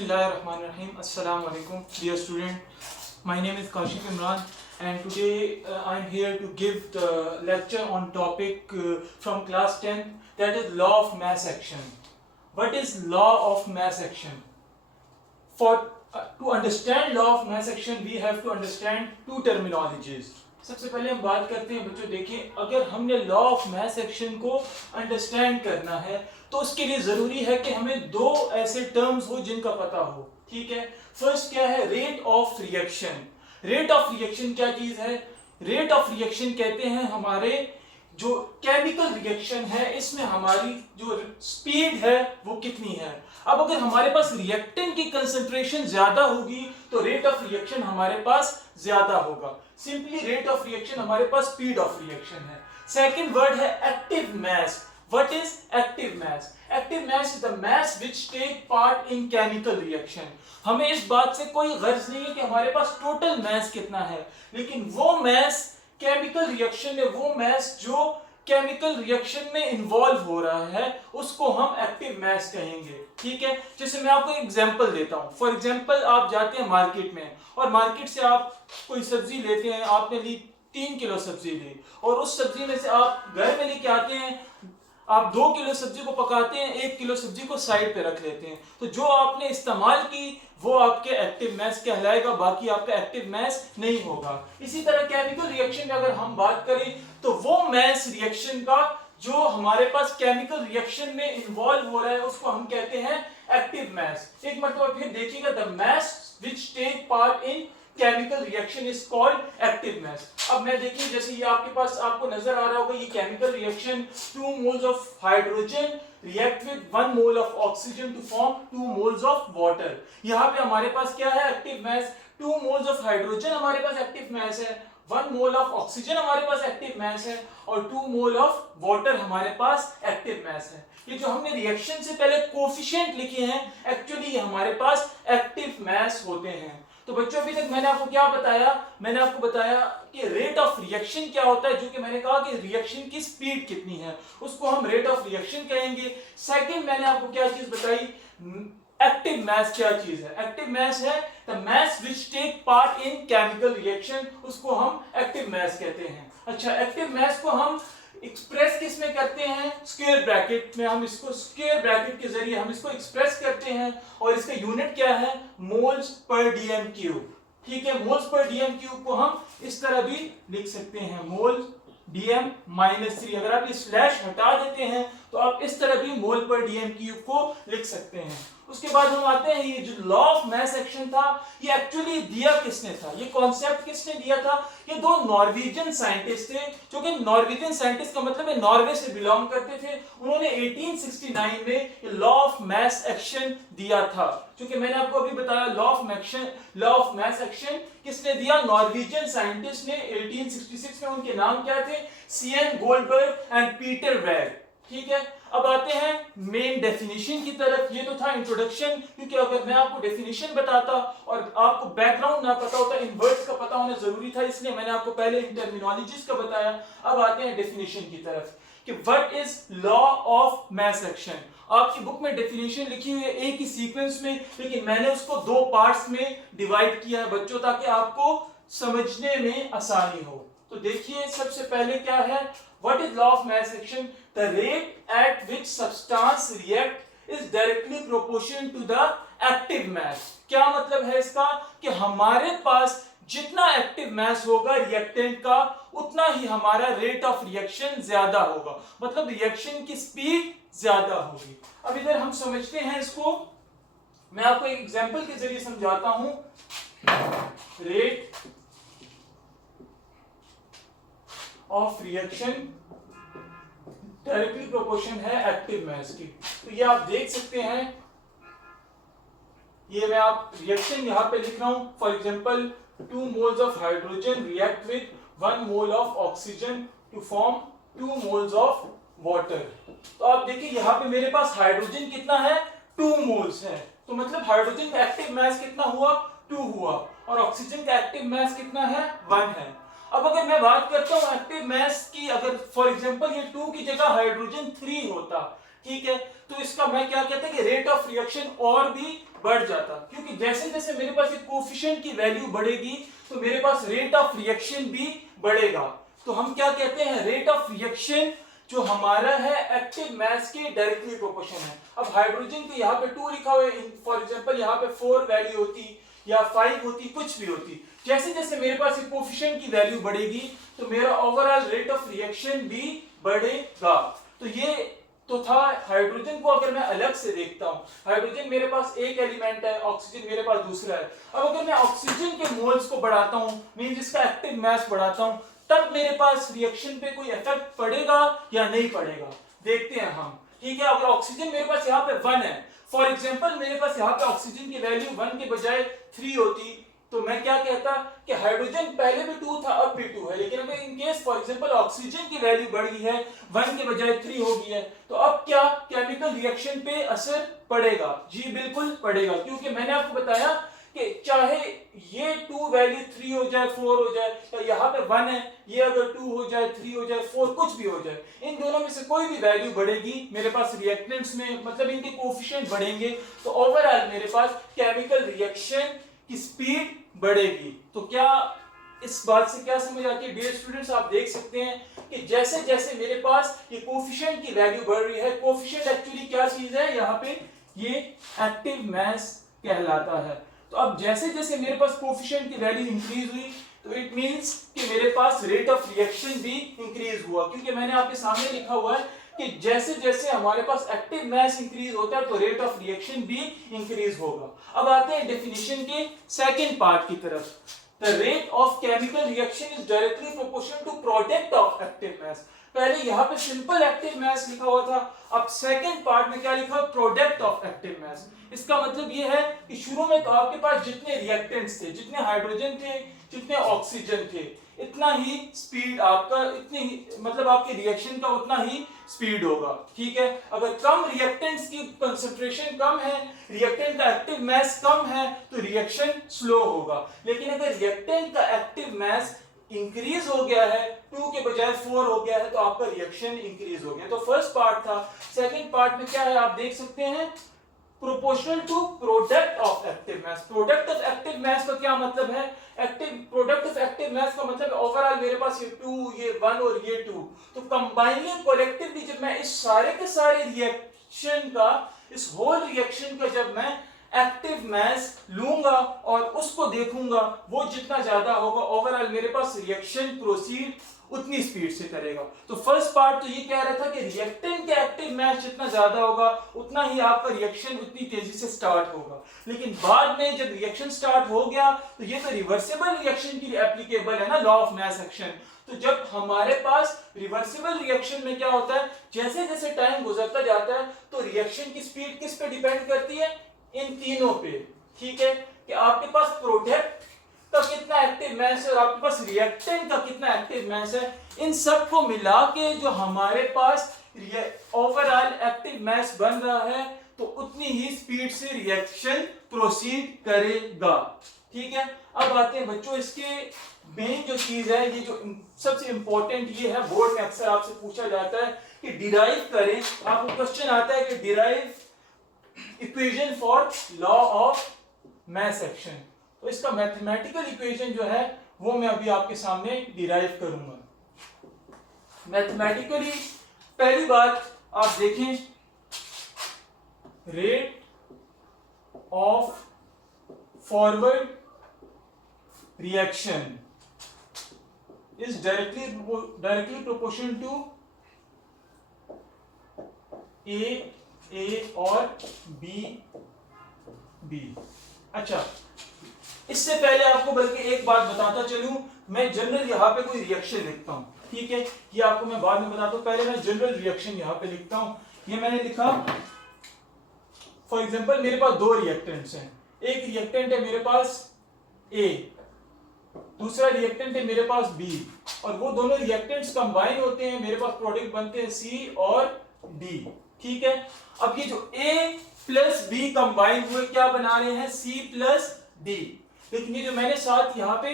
Bismillahirrahmanirrahim. Assalamu alaikum, dear student. My name is Kashif Imran, and today I am here to give the lecture on topic from class 10, that is law of mass action. What is law of mass action? To understand law of mass action, we have to understand two terminologies. सबसे पहले हम बात करते हैं बच्चों, देखिए अगर हमने लॉ ऑफ मास एक्शन को अंडरस्टैंड करना है तो उसके लिए जरूरी है कि हमें दो ऐसे टर्म्स हो जिनका पता हो। ठीक है, फर्स्ट क्या है? Rate of reaction. Rate of reaction क्या चीज है? रेट ऑफ रिएक्शन कहते हैं हमारे जो केमिकल रिएक्शन है इसमें हमारी जो स्पीड है वो कितनी है। अब अगर हमारे पास रिएक्टेंट की कंसंट्रेशन ज्यादा होगी तो रेट ऑफ रिएक्शन हमारे पास ज्यादा होगा। सिंपली रेट ऑफ रिएक्शन हमारे पास स्पीड ऑफ रिएक्शन है। सेकंड वर्ड है active mass. What is active mass? Active mass is the mass which take part in chemical reaction. हमें इस बात से कोई गर्ज नहीं है कि हमारे पास टोटल मास कितना है, लेकिन वो मास केमिकल रिएक्शन में, वो मास जो केमिकल रिएक्शन में इन्वॉल्व हो रहा है उसको हम एक्टिव मास कहेंगे। ठीक है, जैसे मैं आपको एग्जांपल देता हूं। फॉर एग्जांपल आप जाते हैं मार्केट में और मार्केट से आप कोई सब्जी लेते हैं, आपने ली 3 किलो सब्जी ली और उस सब्जी में से आप घर में लेके आते हैं, आप 2 किलो सब्जी को पकाते हैं, 1 किलो सब्जी को साइड पे रख लेते हैं, तो जो आपने इस्तेमाल की वो आपके एक्टिव मास कहलाएगा, बाकी आपका एक्टिव मास नहीं होगा। इसी तरह केमिकल रिएक्शन में अगर हम बात करें तो वो मास रिएक्शन का जो हमारे पास केमिकल रिएक्शन में इन्वॉल्व हो रहा है उसको हम कहते हैं एक्टिव मास। एक मतलब फिर देखिएगा, the mass which take part in chemical reaction is called active mass. अब मैं देखिए, जैसे ये आपके पास आपको नजर आ रहा होगा, ये chemical reaction 2 moles of hydrogen react with 1 mole of oxygen to form 2 moles of water. यहाँ पे हमारे पास क्या है? Active mass. 2 moles of hydrogen हमारे पास एक्टिव मास है, 1 मोल ऑफ ऑक्सीजन हमारे पास एक्टिव मास है और 2 मोल ऑफ वाटर हमारे पास एक्टिव मास है। ये जो हमने रिएक्शन से पहले कोफिशिएंट लिखे हैं, एक्चुअली ये हमारे पास एक्टिव मास होते हैं। तो बच्चों अभी तक मैंने आपको क्या बताया? मैंने आपको बताया कि रेट ऑफ रिएक्शन क्या होता है, जो कि मैंने कहा कि रिएक्शन की स्पीड कितनी है उसको हम रेट ऑफ रिएक्शन कहेंगे। सेकंड मैंने आपको क्या चीज बताई? एक्टिव मास क्या चीज है? एक्टिव मास है the mass which take part in chemical reaction, उसको हम एक्टिव मास कहते हैं। अच्छा, एक्टिव मास को हम एक्सप्रेस किस में करते हैं? स्क्वायर ब्रैकेट में। हम इसको स्क्वायर ब्रैकेट के जरिए हम इसको एक्सप्रेस करते हैं और इसका यूनिट क्या है? Moles per DM cube. ठीक है, मोल्स पर डीएम क्यूब को हम इस तरह भी लिख सकते हैं, मोल डीएम -3। अगर आप ये स्लैश हटा देते हैं तो आप इस तरह भी मोल पर डीएम क्यूब को लिख सकते हैं। उसके बाद हम आते हैं, ये जो लॉ ऑफ मास एक्शन था ये एक्चुअली दिया किसने था? ये कॉन्सेप्ट किसने दिया था? ये दो नॉर्वेजियन साइंटिस्ट थे, जो कि नॉर्वेजियन साइंटिस्ट का मतलब है नॉर्वे से बिलोंग करते थे। उन्होंने 1869 में ये लॉ ऑफ मास एक्शन दिया था, जो कि मैंने आपको अभी बताया। लॉ ऑफ मास एक्शन किसने दिया? नॉर्वेजियन साइंटिस्ट ने 1866 में। उनके नाम क्या थे? C N Goldberg and Peter Bragg. ठीक है, अब आते हैं मेन डेफिनेशन की तरफ। ये तो था इंट्रोडक्शन, क्योंकि अगर मैं आपको डेफिनेशन बताता और आपको बैकग्राउंड ना पता होता, इन वर्ड्स का पता होना जरूरी था, इसलिए मैंने आपको पहले इन टर्मिनोलॉजीज का बताया। अब आते हैं डेफिनेशन की तरफ कि what is law of mass action. आपकी बुक में डेफिनेशन लिखी हुई है एक ही सीक्वेंस में, लेकिन मैंने उसको 2 पार्ट्स में डिवाइड किया है बच्चों, ताकि आपको समझने में आसानी हो। तो देखिए, सबसे पहले क्या है? What is law of mass action? The rate at which substance react is directly proportional to the active mass. क्या मतलब है इसका? कि हमारे पास जितना एक्टिव मास होगा रिएक्टेंट का, उतना ही हमारा रेट ऑफ रिएक्शन ज्यादा होगा, मतलब रिएक्शन की स्पीड ज्यादा होगी। अब इधर हम समझते हैं इसको, मैं आपको एक एग्जांपल के जरिए समझाता हूं। Rate of reaction directly proportion है एक्टिव मास की। तो ये आप देख सकते हैं, ये मैं आप रिएक्शन यहां पे लिख रहा हूं। For example 2 moles of hydrogen react with 1 mole of oxygen to form 2 moles of water. तो आप देखिए यहां पे मेरे पास हाइड्रोजन कितना है? 2 मोल्स है, तो मतलब हाइड्रोजन का एक्टिव मास कितना हुआ? 2 हुआ, और ऑक्सीजन का एक्टिव मास कितना है? 1 है। अब अगर मैं बात करता हूं एक्टिव मास की, अगर फॉर एग्जांपल ये 2 की जगह हाइड्रोजन 3 होता, ठीक है, तो इसका मैं क्या कहता है कि रेट ऑफ रिएक्शन और भी बढ़ जाता, क्योंकि जैसे जैसे मेरे पास एक कोफिशिएंट की वैल्यू बढ़ेगी तो मेरे पास रेट ऑफ रिएक्शन भी बढ़ेगा। तो हम क्या कहते हैं, रेट ऑफ रिएक्शन जो हमारा है एक्टिव मास के डायरेक्टली प्रोपोर्शन है। अब हाइड्रोजन के यहाँ पे 2 लिखा हुआ है, फॉर एग्जांपल यहाँ पे 4 वैल्यू होती या 5 होती, कुछ भी होती, जैसे जैसे मेरे पास एक कोफिशिएंट की वैल्यू बढ़ेगी तो मेरा ओवरऑल रेट ऑफ रिएक्शन भी बढ़ेगा। तो ये तो था हाइड्रोजन को अगर मैं अलग से देखता हूं, हाइड्रोजन मेरे पास एक एलिमेंट है, ऑक्सीजन मेरे पास दूसरा है। अब अगर मैं ऑक्सीजन के मोल्स को बढ़ाता हूं, मींस इसका एक्टिव मास बढ़ाता हूं, तब मेरे पास रिएक्शन पे कोई इफेक्ट पड़ेगा या नहीं पड़ेगा, देखते हैं हम। ठीक है, अगर ऑक्सीजन मेरे पास यहाँ पे 1 है, फॉर एग्जांपल मेरे पास यहाँ पे ऑक्सीजन की वैल्यू 1 के बजाय 3 होती, तो मैं क्या कहता कि हाइड्रोजन पहले भी 2 था, अब भी 2 है, लेकिन अगर in case for example oxygen की वैल्यू बढ़ गई है, 1 के बजाय 3 हो गई है, तो अब क्या केमिकल रिएक्शन पे असर पड़ेगा? जी बिल्कुल पड़ेगा, क्योंकि मैंने आपको बताया कि चाहे ये 2 वैल्यू 3 हो जाए, 4 हो जाए, या यहाँ पे 1 है, ये अगर 2 हो जाए, 3 हो जाए, 4 कुछ भी हो जाए, इन दोनों में से कोई भी वैल्यू बढ़ेगी मेरे पास रिएक्टेंट्स में, मतलब इनके कोफिशिएंट बढ़ेंगे, तो ओवरऑल मेरे पास केमिकल रिएक्शन की स्पीड बढ़ेगी। तो क्या इस बात से क्या समझ आती है डियर स्टूडेंट्स, आप देख सकते हैं कि जैसे जैसे मेरे पास ये कोफिशिएंट की वैल्यू बढ़ रही है, कोफिशिएंट एक्चुअली क्या चीज है, यहाँ पे ये एक्टिव मास कहलाता है। तो अब जैसे जैसे मेरे पास कोफिशिएंट की वैल्यू इंक्रीज हुई, तो इट मींस कि मेरे पास रेट ऑफ रिएक्शन भी इंक्रीज हुआ, क्योंकि मैंने आपके सामने लिखा हुआ है कि जैसे जैसे हमारे पास एक्टिव मास इंक्रीज होता है तो रेट ऑफ रिएक्शन भी इंक्रीज होगा। अब आते हैं डेफिनेशन के सेकंड पार्ट की तरफ। The rate of chemical reaction is directly proportional to product of active mass. पहले यहाँ पे सिंपल एक्टिव मास लिखा हुआ था, अब सेकंड पार्ट में क्या लिखा, प्रोडक्ट ऑफ एक्टिव मास। इसका मतलब ये है कि शुरू में तो आपके पास जितने रिएक्टेंट्स थे, जितने हाइड्रोजन थे, जितने ऑक्सीजन थे, इतना ही स्पीड आपका, इतनी ही मतलब आपके रिएक्शन का उतना ही स्पीड होगा। ठीक है, अगर कम रिएक्टेंट्स की कंसंट्रेशन कम है, रिएक्टेंट का एक्टिव मास कम है, तो रिएक्शन स्लो होगा। लेकिन अगर रिएक्टेंट का एक्टिव मास इंक्रीज हो गया है, 2 के बजाय 4 हो गया है, तो आपका रिएक्शन इंक्रीज हो गया। तो फर्स्ट पार्ट था। सेकंड पार्ट में क्या है आप देख सकते हैं, proportional to product of active mass. Product of active mass का क्या मतलब है, active product of active mass का मतलब ओवरऑल मेरे पास ये 2, ये 1 और ये 2, तो कंबाइनिंग कलेक्टिवली जब मैं इस सारे के सारे रिएक्शन का, इस होल रिएक्शन का जब मैं एक्टिव मास लूंगा और उसको देखूंगा, वो जितना ज्यादा होगा ओवरऑल मेरे पास रिएक्शन प्रोसीड उतनी स्पीड से करेगा। तो फर्स्ट पार्ट तो ये कह रहा था कि रिएक्टेंट के एक्टिव मास जितना ज्यादा होगा उतना ही आपका रिएक्शन उतनी तेजी से स्टार्ट होगा। लेकिन बाद में जब रिएक्शन स्टार्ट हो गया तो ये तो रिवर्सिबल रिएक्शन के लिए एप्लीकेबल है ना, लॉ ऑफ मास एक्शन। तो जब हमारे पास रिवर्सिबल रिएक्शन में क्या होता है, जैसे जैसे टाइम गुजरता जाता है तो रिएक्शन की स्पीड किस पे डिपेंड करती है, इन तीनों पे। ठीक है, कि आपके पास प्रोडक्ट का कितना एक्टिव मास है और आपके पास रिएक्टेंट का कितना एक्टिव मास है, इन सब को मिला के जो हमारे पास ओवरऑल एक्टिव मास बन रहा है तो उतनी ही स्पीड से रिएक्शन प्रोसीड करेगा। ठीक है, अब आते हैं बच्चों इसके मेन जो चीज है, ये जो सबसे इंपॉर्टेंट ये है, बोर्ड में अक्सर आपसे पूछा जाता है कि डिराइव करें, आपको क्वेश्चन आता है कि derive equation for law of mass action. तो इसका मैथमेटिकल इक्वेशन जो है वो मैं अभी आपके सामने डिराइव करूंगा। मैथमेटिकली पहली बात आप देखें, rate of forward reaction is directly proportional to A और बी। अच्छा, इससे पहले आपको बल्कि एक बात बताता चलूं, मैं जनरल यहाँ पे कोई रिएक्शन लिखता हूं। ठीक है, ये आपको मैं बाद में बताता हूं, पहले मैं जनरल रिएक्शन यहाँ पे लिखता हूं। ये मैंने लिखा, फॉर एग्जांपल मेरे पास 2 रिएक्टेंट्स हैं, एक रिएक्टेंट है मेरे पास ए, दूसरा रिएक्टेंट है मेरे पास बी, और वो दोनों रिएक्टेंट्स कंबाइन होते हैं, मेरे पास प्रोडक्ट बनते हैं सी और डी। ठीक है, अब ये जो A प्लस बी कंबाइन हुए क्या बना रहे हैं, C प्लस डी। लेकिन ये जो मैंने साथ यहाँ पे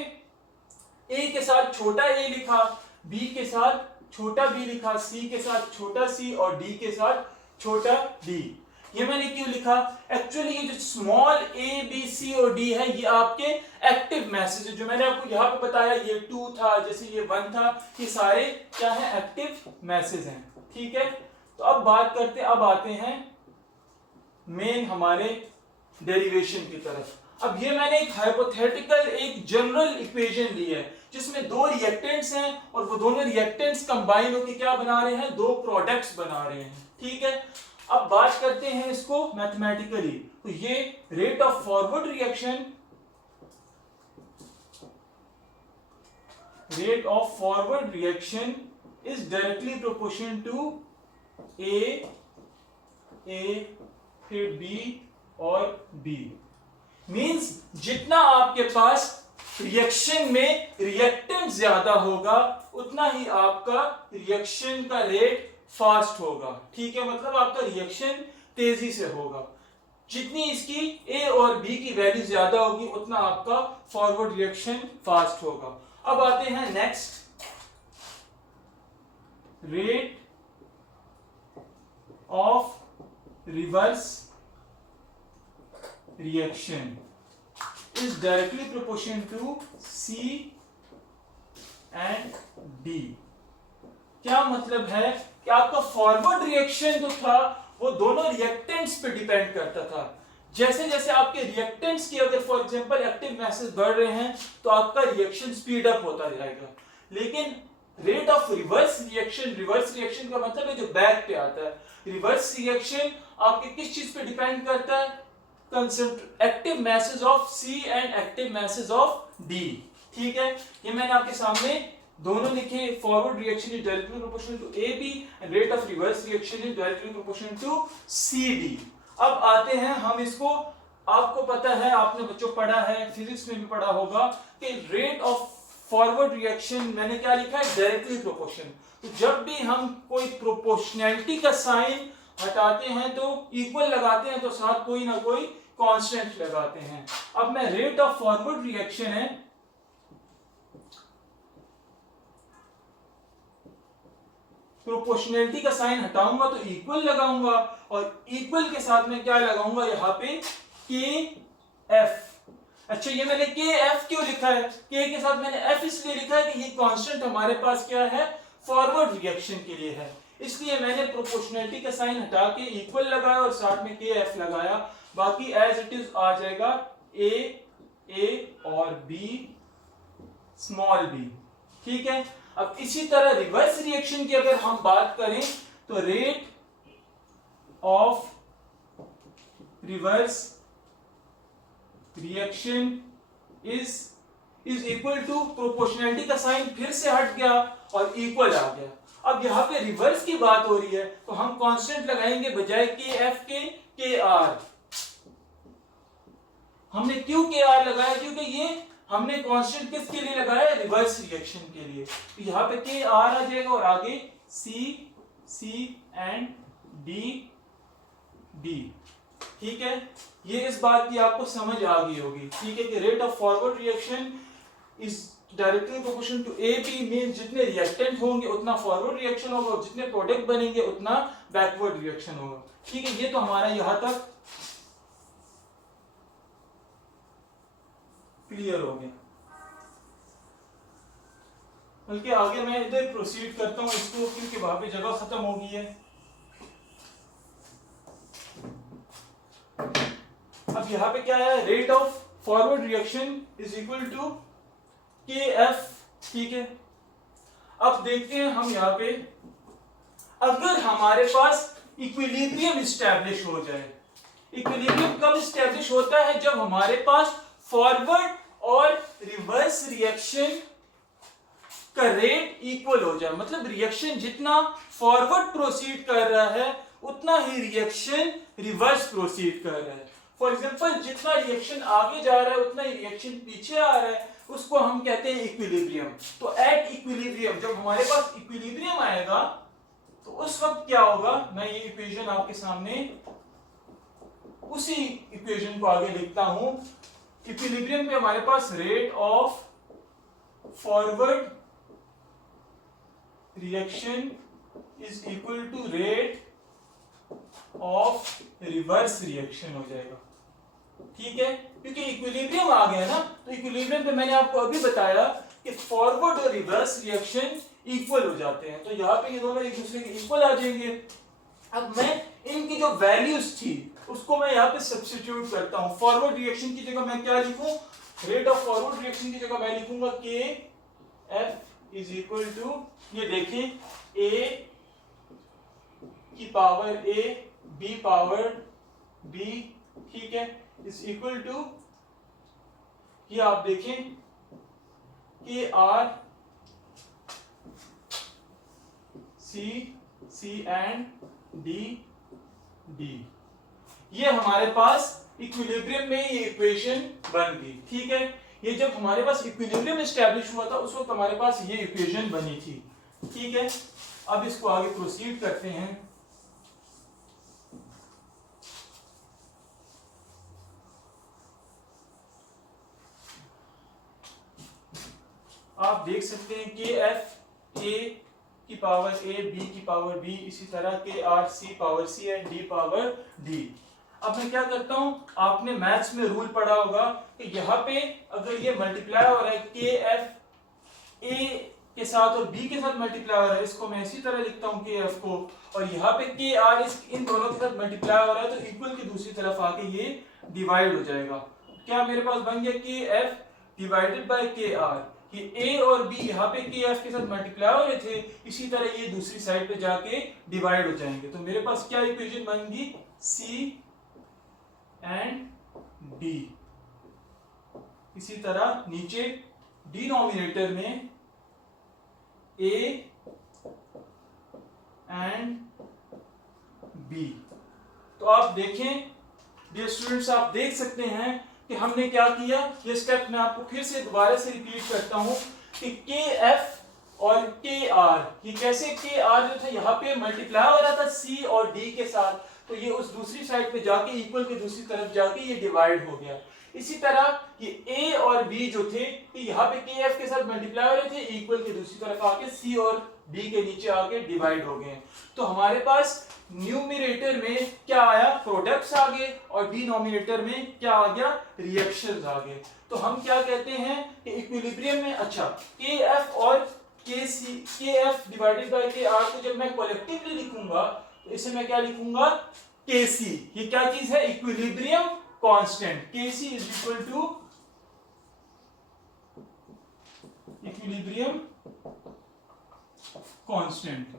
A के साथ छोटा a लिखा, B के साथ छोटा b लिखा, C के साथ छोटा c और D के साथ छोटा d। ये मैंने क्यों लिखा? एक्चुअली ये जो स्मॉल a b c और d है ये आपके एक्टिव मैसेज है। जो मैंने आपको यहाँ पे बताया ये 2 था, जैसे ये 1 था, ये सारे क्या है? एक्टिव मैसेज हैं। ठीक है, तो अब बात करते, अब आते हैं मेन हमारे डेरिवेशन की तरफ। अब ये मैंने एक हाइपोथेटिकल एक जनरल इक्वेशन ली है जिसमें दो रिएक्टेंट्स हैं और वो दोनों रिएक्टेंट्स कंबाइन होकर क्या बना रहे हैं? दो प्रोडक्ट्स बना रहे हैं। ठीक है, अब बात करते हैं इसको मैथमेटिकली। तो ये rate of forward reaction, rate of forward reaction is directly proportional to A फिर बी और बी। मींस जितना आपके पास रिएक्शन में रिएक्टेंट ज्यादा होगा उतना ही आपका रिएक्शन का रेट फास्ट होगा। ठीक है, मतलब आपका रिएक्शन तेजी से होगा। जितनी इसकी ए और बी की वैल्यू ज्यादा होगी उतना आपका फॉरवर्ड रिएक्शन फास्ट होगा। अब आते हैं next, rate of reverse reaction is directly proportional to C and D। क्या मतलब है कि आपका फॉरवर्ड रिएक्शन जो था वो दोनों रिएक्टेंट्स पे डिपेंड करता था। जैसे जैसे आपके रिएक्टेंट्स की अगर फॉर एग्जांपल एक्टिव मैसेज बढ़ रहे हैं तो आपका रिएक्शन स्पीड अप होता जाएगा। लेकिन रेट ऑफ रिवर्स रिएक्शन का मतलब है जो बैक पे आता है। रिवर्स रिएक्शन आपके किस चीज पे डिपेंड करता है? Active message of C and active message of D। ठीक है, ये मैंने आपके सामने दोनों लिखे। Forward reaction is directly proportional to AB and rate of reverse reaction is directly proportional to CD। अब आते हैं हम इसको, आपको पता है, आपने बच्चों पढ़ा है, फिजिक्स में भी पढ़ा होगा कि रेट ऑफ फॉरवर्ड रिएक्शन मैंने क्या लिखा है? Directly proportional. तो जब भी हम कोई प्रोपोर्शनैलिटी का साइन हटाते हैं तो इक्वल लगाते हैं तो साथ कोई ना कोई कांस्टेंट लगाते हैं। अब मैं रेट ऑफ फॉरवर्ड रिएक्शन है प्रोपोर्शनैलिटी का साइन हटाऊंगा तो इक्वल लगाऊंगा और इक्वल के साथ में क्या लगाऊंगा? यहां पे KF। अच्छा, ये मैंने KF क्यों लिखा है? K के साथ मैंने F इसलिए लिखा है कि ये कांस्टेंट हमारे पास क्या है? फॉरवर्ड रिएक्शन के लिए है। इसलिए मैंने प्रोपोर्शनैलिटी का साइन हटा के इक्वल लगाया और साथ में KF लगाया। बाकी एज इट इज आ जाएगा A और B स्मॉल b। ठीक है, अब इसी तरह रिवर्स रिएक्शन की अगर हम बात करें तो rate of reverse reaction is equal to proportionality का साइन फिर से हट गया और इक्वल आ गया। अब यहाँ पे रिवर्स की बात हो रही है तो हम कांस्टेंट लगाएंगे बजाय KF के KR। हमने क्यों KR लगाया? क्योंकि ये हमने कांस्टेंट किसके लिए लगाया? रिवर्स रिएक्शन के लिए। तो यहाँ पे KR आ जाएगा और आगे C एंड D। ठीक है, ये इस बात की आपको समझ आ गई होगी। ठीक है, कि rate of forward reaction is directly proportional to AB means जितने रिएक्टेंट होंगे उतना फॉरवर्ड रिएक्शन होगा और जितने प्रोडक्ट बनेंगे उतना बैकवर्ड रिएक्शन होगा। ठीक है, ये तो हमारा यहां तक क्लियर हो गया। बल्कि आगे मैं इधर प्रोसीड करता हूं इसको, क्योंकि वहां पे जगह खत्म हो गई है। अब यहाँ पे क्या है? Rate of forward reaction is equal to KF। ठीक है, अब देखते हैं हम यहाँ पे, अगर हमारे पास इक्विलिब्रियम स्टैब्लिश हो जाए। इक्विलिब्रियम कब स्टैब्लिश होता है? जब हमारे पास फॉरवर्ड और रिवर्स रिएक्शन का रेट इक्वल हो जाए। मतलब रिएक्शन जितना फॉरवर्ड प्रोसीड कर रहा है उतना ही रिएक्शन रिवर्स प्रोसीड कर रहा है। फॉर एग्जांपल, जितना रिएक्शन आगे जा रहा है उतना ही रिएक्शन पीछे आ रहा है, उसको हम कहते हैं इक्विलिब्रियम। तो एट इक्विलिब्रियम, जब हमारे पास इक्विलिब्रियम आएगा तो उस वक्त क्या होगा? मैं ये इक्वेशन आपके सामने उसी इक्वेशन को आगे लिखता हूं। इक्विलिब्रियम में हमारे पास rate of forward reaction is equal to rate of reverse reaction हो जाएगा। ठीक है, क्योंकि इक्विलिब्रियम आ गया ना, तो इक्विलिब्रियम पे मैंने आपको अभी बताया कि फॉरवर्ड और रिवर्स रिएक्शन इक्वल हो जाते हैं, तो यहाँ पे ये दोनों एक दूसरे के इक्वल आ जाएंगे। अब मैं इनकी जो वैल्यूज थी उसको मैं यहाँ पे सब्स्टिट्यूट करता हूँ। फॉरवर्ड रिएक्शन की जगह मैं क्या लिखूं, रेट ऑफ फॉरवर्ड रिएक्शन की जगह मैं लिखूंगा के एफ इज इक्वल टू, ये देखें, ए की power A B power B, ठीक है, इज इक्वल टू, ये आप देखें K R C and D D. ये हमारे पास इक्विलिब्रियम में ये इक्वेशन बन गई। ठीक है, ये जब हमारे पास इक्विलिब्रियम एस्टैब्लिश हुआ था उस वक्त हमारे पास ये इक्वेशन बनी थी। ठीक है, अब इसको आगे प्रोसीड करते हैं। आप देख सकते हैं कि एफ ए की पावर ए बी की पावर बी, इसी तरह K R C power C and D power D. अब मैं क्या करता हूं, आपने मैथ्स में रूल पढ़ा होगा कि यहाँ पे अगर ये मल्टीप्लाई हो रहा है के एफ ए के साथ और बी के साथ मल्टीप्लाई हो रहा है, इसको मैं इसी तरह लिखता हूँ के एफ को, और यहाँ पे के आर इन दोनों के साथ मल्टीप्लाई हो रहा है तो इक्वल की दूसरी तरफ आके ये डिवाइड हो जाएगा। क्या मेरे पास बन गया के एफ डिवाइडेड बाय के आर, कि ए और बी यहाँ पे के एफ के साथ मल्टीप्लाई हो रहे थे, इसी तरह ये दूसरी साइड पे जाके डिवाइड हो जाएंगे। तो मेरे पास क्या इक्वेशन बन गई, सी एंड डी। इसी तरह नीचे डिनोमिनेटर में ए एंड बी। तो आप देखें डियर स्टूडेंट्स, आप देख सकते हैं कि हमने क्या किया। ये स्टेप मैं आपको फिर से दोबारा से रिपीट करता हूं कि के एफ और के आर, ये कैसे, के आर जो था यहाँ पे मल्टीप्लाई हो रहा था सी और डी के साथ, तो ये उस दूसरी साइड पे जाके इक्वल के दूसरी तरफ जाके ये डिवाइड हो गया। इसी तरह ये ए और बी जो थे, यहाँ पे के एफ के साथ मल्टीप्लाई हो रहे थे, इक्वल के दूसरी तरफ आके सी और डी के नीचे आके डिवाइड हो गए। तो हमारे पास न्यूमरेटर में क्या आया, प्रोडक्ट्स आ गए, और डिनोमिनेटर में क्या आ गया, रिएक्शंस आ गए। तो हम क्या कहते हैं कि इक्विलिब्रियम में, अच्छा, के एफ और के सी, के एफ डिवाइडेड बाय के आर को जब मैं कलेक्टिवली लिखूंगा तो इसे मैं क्या लिखूंगा, के सी। ये क्या चीज है, equilibrium constant. K C is equal to equilibrium constant.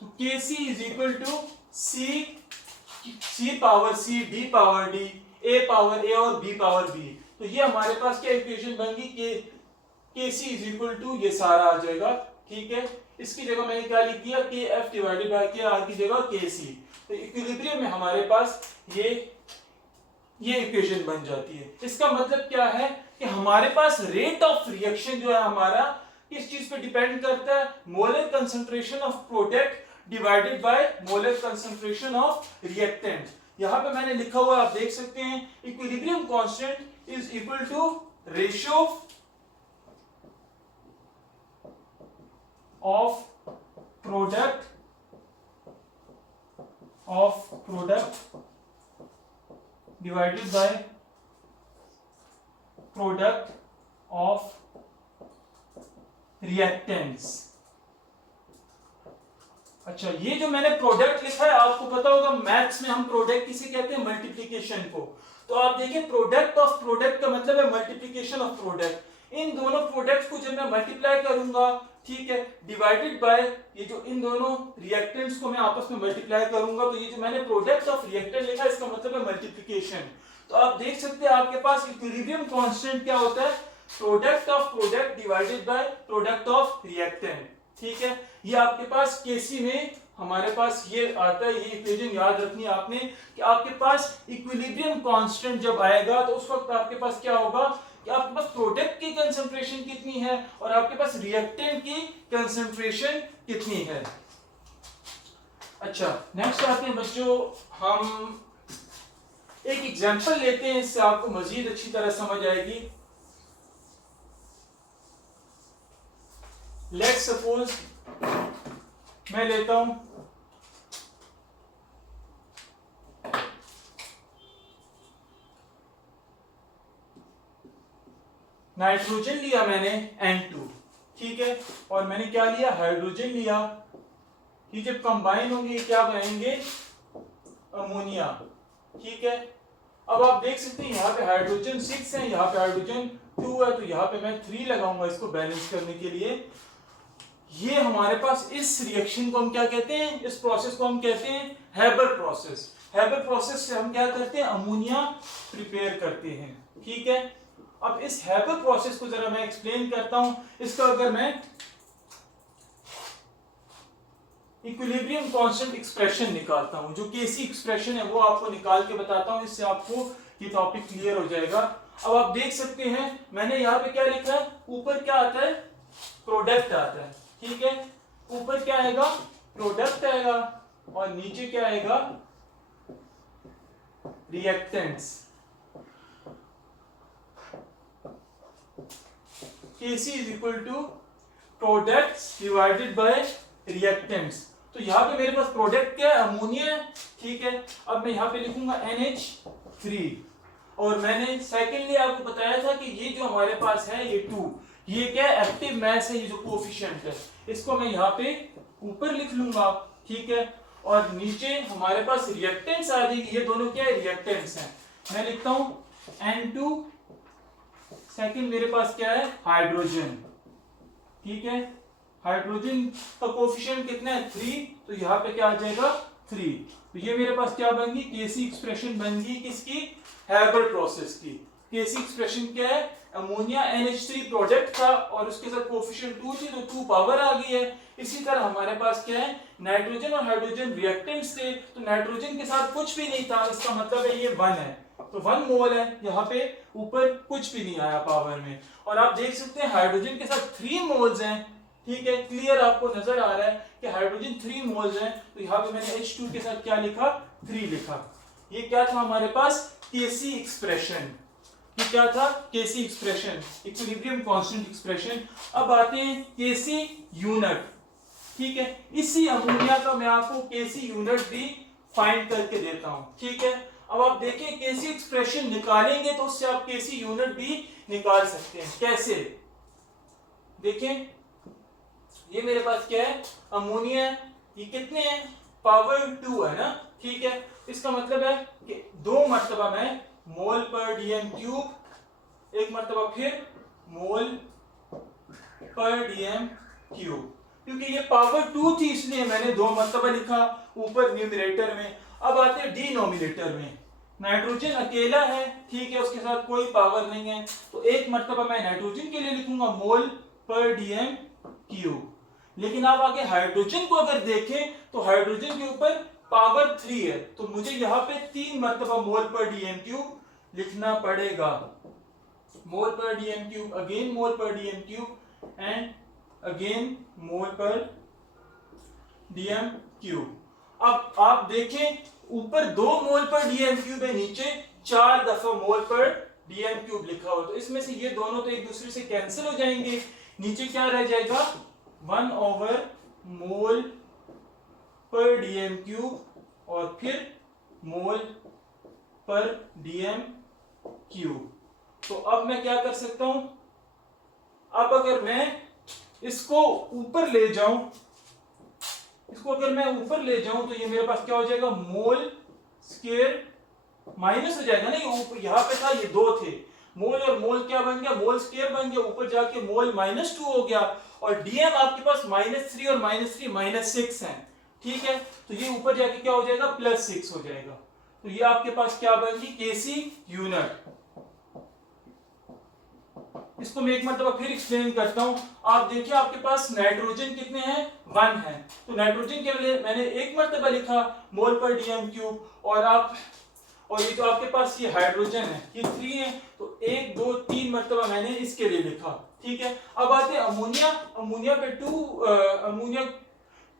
तो K C is equal to C power C, D power D, A power A और बी पावर बी। तो ये हमारे पास क्या इक्वेशन बन गई, के सी इज इक्वल टू, ये सारा आ जाएगा। ठीक है, इसकी जगह मैंने क्या लिख दिया, के एफ डिवाइडेड बाय के आर की जगह के सी। तो इक्विलिब्रियम में हमारे पास ये इक्वेशन बन जाती है। इसका मतलब क्या है कि हमारे पास रेट ऑफ रिएक्शन जो है हमारा किस चीज पे डिपेंड करता है, molar concentration of product divided by molar concentration of reactant. यहां पे मैंने लिखा हुआ आप देख सकते हैं, equilibrium constant is equal to ratio of product divided by product of reactants। अच्छा, ये जो मैंने प्रोडक्ट लिखा है, आपको पता होगा मैथ्स में हम प्रोडक्ट किसे कहते हैं, मल्टीप्लिकेशन को। तो आप देखिए, प्रोडक्ट ऑफ प्रोडक्ट का मतलब है मल्टीप्लिकेशन ऑफ प्रोडक्ट। इन दोनों प्रोडक्ट्स को जब मैं मल्टीप्लाई करूंगा, ठीक है, डिवाइडेड बाय ये जो इन दोनों रिएक्टेंट्स को मैं आपस में मल्टीप्लाई करूंगा, तो ये जो मैंने प्रोडक्ट ऑफ रिएक्टेंट लिखा है इसका मतलब है मल्टीप्लिकेशन। तो आप देख सकते हैं आपके पास इक्विलिब्रियम कांस्टेंट क्या होता है, product of product divided by product of reactant. ठीक है, ये आपके पास केसी में हमारे पास ये आता है। ये इक्वेशन याद रखनी है आपने कि आपके पास इक्विलिब्रियम कांस्टेंट जब आएगा तो उस वक्त आपके पास क्या होगा कि आपके पास प्रोडक्ट की कंसंट्रेशन कितनी है और आपके पास रिएक्टेंट की कंसंट्रेशन कितनी है। अच्छा, नेक्स्ट आते हैं बच्चों, हम एक एग्जांपल लेते हैं, इससे आपको मजीद अच्छी तरह समझ आएगी। लेट्स सपोज मैं लेता हूं नाइट्रोजन लिया मैंने N2, ठीक है, और मैंने क्या लिया, हाइड्रोजन लिया। ये जब कंबाइन होंगे क्या बनेंगे, अमोनिया, ठीक है। अब आप देख सकते हैं यहाँ पे हाइड्रोजन 6 है, यहाँ पे हाइड्रोजन 2 है, तो यहाँ पे मैं 3 लगाऊंगा इसको बैलेंस करने के लिए। ये हमारे पास इस रिएक्शन को हम क्या कहते हैं, इस प्रोसेस को हम कहते हैं हैबर प्रोसेस। हैबर प्रोसेस से हम क्या करते हैं, अमोनिया प्रिपेयर करते हैं, ठीक है। अब इस हैबर प्रोसेस को जरा मैं एक्सप्लेन करता हूं। इसका अगर मैं इक्विलिब्रियम कांस्टेंट एक्सप्रेशन निकालता हूं, जो केसी एक्सप्रेशन है वो आपको निकाल के बताता हूं, इससे आपको ये टॉपिक क्लियर हो जाएगा। अब आप देख सकते हैं मैंने यहाँ पे क्या लिखा है, ऊपर क्या आता है, प्रोडक्ट आता है, ठीक है। ऊपर क्या आएगा, प्रोडक्ट आएगा, और नीचे क्या आएगा, reactants. Kc is equal to products divided by reactants। तो यहाँ पे मेरे पास प्रोडक्ट क्या है, अमोनिया है, ठीक है। अब मैं यहाँ पे लिखूंगा NH3, और मैंने सेकेंडली आपको बताया था कि ये जो हमारे पास है ये 2, ये क्या है, एक्टिव मैस है, ये जो कोफिशिएंट है, इसको मैं यहाँ पे ऊपर लिख लूंगा, ठीक है। और नीचे हमारे पास रिएक्टेंट्स आ जाएगी, ये दोनों क्या है, रिएक्टेंट्स हैं। मैं लिखता हूं N2, सेकंड मेरे पास क्या है, हाइड्रोजन, ठीक है। हाइड्रोजन का कोफिशिएंट कितना है, 3, तो यहाँ पे क्या आ जाएगा, 3। तो ये मेरे पास क्या बन गई, केसी एक्सप्रेशन बन गई किसकी, हैबर प्रोसेस की। केसी एक्सप्रेशन क्या है, अमोनिया NH3 प्रोडक्ट था और उसके साथ कोफिशिएंट 2 थी, तो 2 पावर आ गई है। इसी तरह हमारे पास क्या है, नाइट्रोजन और हाइड्रोजन रिएक्टेंट्स थे, तो नाइट्रोजन के साथ कुछ भी नहीं था, इसका मतलब है ये 1 है, तो 1 मोल है, यहाँ पे ऊपर कुछ भी नहीं आया पावर में। और आप देख सकते हैं हाइड्रोजन के साथ 3 मोल्स हैं, ठीक है। क्लियर आपको नजर आ रहा है कि हाइड्रोजन 3 मोल्स हैं, तो यहाँ पे मैंने H2 के साथ क्या लिखा, 3 लिखा। ये क्या था हमारे पास, केसी एक्सप्रेशन। ये क्या था, केसी एक्सप्रेशन, इक्विलिब्रियम कांस्टेंट एक्सप्रेशन। अब आते हैं केसी यूनिट, ठीक है। इसी अमोनिया का मैं आपको केसी यूनिट भी फाइंड करके देता हूं, ठीक है। अब आप देखिए केसी एक्सप्रेशन निकालेंगे तो उससे आप केसी यूनिट भी निकाल सकते हैं। कैसे, देखें, ये मेरे पास क्या है, अमोनिया, ये कितने हैं, पावर 2 है ना, ठीक है। इसका मतलब है कि 2 मर्तबा मैं मोल पर डीएम क्यूब, एक मर्तबा फिर मोल पर डीएम क्यूब, क्योंकि ये पावर 2 थी इसलिए मैंने 2 मर्तबा लिखा ऊपर न्यूमरेटर में। अब आते हैं डिनोमिनेटर में, नाइट्रोजन अकेला है, ठीक है, उसके साथ कोई पावर नहीं है, तो एक मर्तबा मैं नाइट्रोजन के लिए लिखूंगा मोल पर डीएम क्यूब। लेकिन आप आगे हाइड्रोजन को अगर देखें तो हाइड्रोजन के ऊपर पावर 3 है, तो मुझे यहाँ पे 3 मर्तबा मोल पर डीएम क्यूब लिखना पड़ेगा। मोल पर डीएम क्यूब, अगेन मोल पर डीएम क्यूब, एंड अगेन मोल पर डीएम क्यूब। अब आप देखें ऊपर 2 मोल पर डीएम क्यूब है, नीचे 4 दफा मोल पर डीएम क्यूब लिखा हुआ, तो इसमें से ये दोनों तो एक दूसरे से कैंसिल हो जाएंगे। नीचे क्या रह जाएगा, 1 ओवर मोल पर डीएम क्यूब और फिर मोल पर डीएम क्यूब। तो अब मैं क्या कर सकता हूं, अब अगर मैं इसको ऊपर ले जाऊं, इसको अगर मैं ऊपर ले जाऊं तो ये मेरे पास क्या हो जाएगा, मोल स्क्वायर माइनस हो जाएगा ना, ये यहाँ पे था, ये 2 थे, मोल और मोल क्या बन गया, मोल स्क्वायर बन गया, ऊपर जाके मोल -2 हो गया, और डीएम आपके पास -3 और -3 -6 है, ठीक है। तो ये ऊपर जाके क्या हो जाएगा, +6 हो जाएगा। तो ये आपके पास क्या बन गई, केसी यूनिट। इसको मैं एक मरतबा फिर एक्सप्लेन करता हूं। आप देखिए आपके पास नाइट्रोजन कितने हैं, 1 है, तो नाइट्रोजन के लिए मैंने एक मरतबा लिखा मोल पर डीएम क्यूब, और ये जो आपके पास ये हाइड्रोजन है ये 3 है, तो 1 2 3 मरतबा मैंने इसके लिए लिखा, ठीक है। अब आते हैं अमोनिया। अमोनिया पे 2 अमोनिया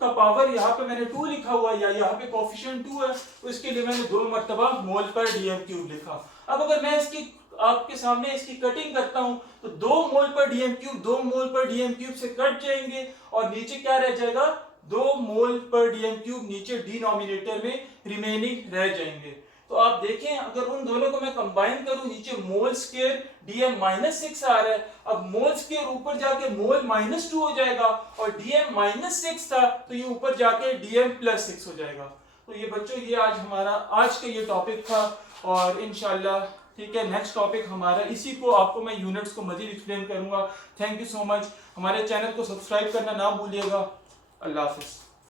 का पावर यहाँ पे मैंने 2 लिखा हुआ है, या यहाँ पे कोफिशिएंट 2 है, तो इसके लिए मैंने 2 मरतबा मोल पर डीएम क्यूब लिखा। अब अगर मैं इसकी आपके सामने इसकी कटिंग करता हूं तो 2 मोल पर डीएम क्यूब 2 मोल पर डीएम क्यूब से कट जाएंगे, और नीचे क्या रह जाएगा, 2 मोल पर डीएम क्यूब नीचे डिनोमिनेटर में रिमेनिंग रह जाएंगे। तो तो आप देखें अगर उन दोनों को मैं कंबाइन करूं, नीचे मोल स्क्वायर dm -6 आ रहा है, अब मोल स्क्वायर ऊपर जाके मोल -2 हो जाएगा और dm -6 था तो ये ऊपर जाके dm +6 हो जाएगा। तो ये बच्चों ये आज हमारा आज का ये टॉपिक था और इंशाल्लाह ठीक है नेक्स्ट टॉपिक हमारा इसी को आपको मैं यूनिट्स को मजीद एक्सप्लेन करूंगा। Thank you so much. हमारे चैनल को सब्सक्राइब करना ना भूलिएगा। अल्लाह हाफिज़।